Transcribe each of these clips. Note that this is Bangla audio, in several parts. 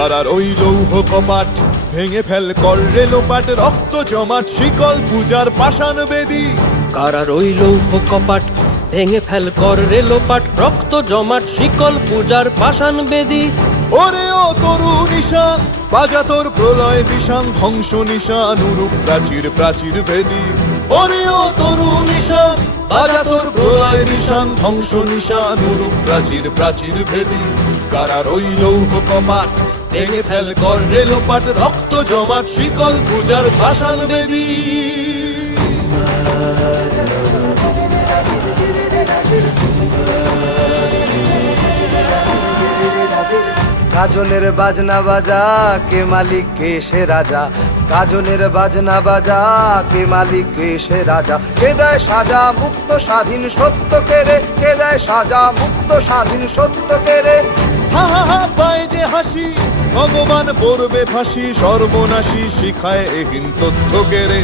কারার ওই লৌহ কপাট ভেঙে ফেল কর রে লোপাট, রক্ত জমাট শিকল পূজার পাষাণ বেদী। কারার ওই লৌহ কপাট ভেঙে ফেল কর রে লোপাট, রক্ত জমাট শিকল পূজার পাষাণ বেদী। ওরে ও তরু নিশান বাজা তোর প্রলয় বিষান, ধ্বংস নিশান উরুপ প্রাচীর প্রাচীর ভেদী। ওরে ও তরু নিশান বাজা তোর প্রলয় নিশান, ধ্বংস নিশান উরুপ প্রাচীর প্রাচীর ভেদী। কারার ওই লৌহ কপাট ভেঙে ফেল কর রে লোপাট, রক্ত জমাট শিকল পূজার পাষাণ বেদী। গাজনের বাজনা বাজা কে মালিক কে সে রাজা, গাজনের বাজনা বাজা কে মালিক কে সে রাজা। কে দেয় সাজা মুক্ত স্বাধীন সত্য কেড়ে, কে দেয় সাজা মুক্ত স্বাধীন সত্য কেড়ে। হা হা হা পায় যে হাসি ভগবান পড়বে ফাঁসি, সর্বনাশী শিখায় এহীন তথ্য কেড়ে।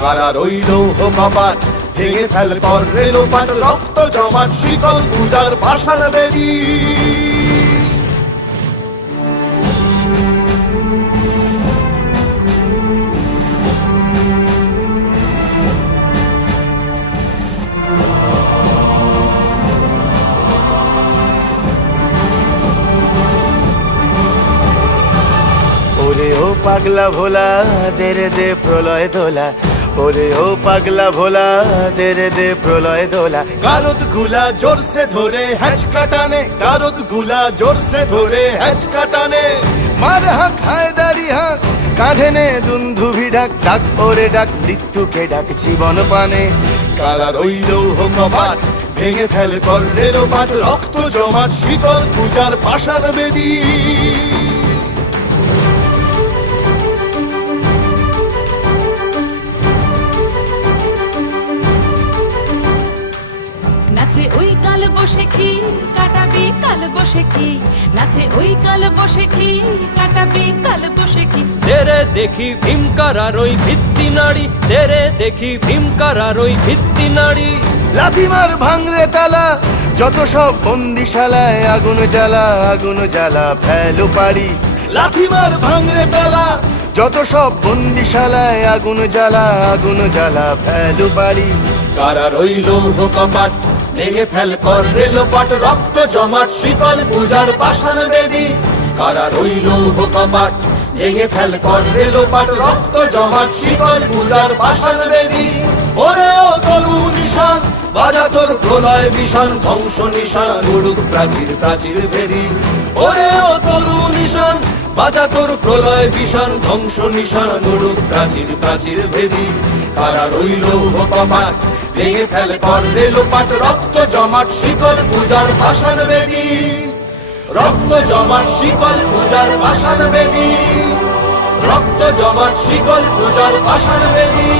কারার ওই লৌহ কপাট ভেঙে ফেল কর রে লোপাট, রক্ত জমাট শিকল পূজার পাষাণ বেদী। ওরে ও পাগলা ভোলা দে রে দে প্রলয় দোলা, ওরে ও পাগলা ভোলা দে রে দে প্রলয় দোলা। গারদ গুলা জোরসে ধরে হ্যাচকা টানে, গারদ গুলা জোরসে ধরে হ্যাচকা টানে। মার হাক হায়দারি হাক কাঁধে নে দুন্ধুভি ডাক, ডাক ওরে ডাক মৃত্যুকে ডাক জীবন পানে। কারার ওই লৌহ কপাট ভেঙে ফেল কর রে লোপাট, রক্ত জমাট শিকল পূজার পাষাণ বেদী। নাচে ওই কাল বসে খি কাটাবি কাল বসে কি, নাচে ওই কাল বসে খি কাটাবি কাল বসে কি। তেরে দেখি ভীমকারার ওই ভিত্তি নাড়ি, তেরে দেখি ভীমকারার ওই ভিত্তি নাড়ি। লাথিমার ভাঙরে তালা যত সব বন্দিশালায়, আগুন জ্বালা আগুন জ্বালা ফেলো পারি। লাথিমার ভাঙরে তালা যত সব বন্দিশালায়, আগুন জ্বালা আগুন জ্বালা ফেলো পারি। কারার ওই লৌহ কপাট ভেঙে ফেল কর রে লোপাট, রক্ত জমাট শিকল পূজার পাষাণ বেদী। কারার ওই লৌহ কপাট ভেঙে ফেল কর রে লোপাট, রক্ত জমাট শিকল পূজার পাষাণ বেদী। ওরে ও তরু নিশান বাজা তোর প্রলয় বিষান, ধ্বংস নিশান উড়ুক প্রাচীর প্রাচীর ভেদী। ওরে ও তরু নিশান বাজা তোর প্রলয় বিষান, ধ্বংস নিশান উড়ুক প্রাচীর প্রাচীর ভেদী। কারার ওই লৌহ কপাট ভেঙে ফেল কর রে লোপাট, রক্ত জমাট শিকল পূজার পাষাণ বেদী। রক্ত জমাট শিকল পূজার পাষাণ বেদী, রক্ত জমাট শিকল পূজার পাষাণ বেদী।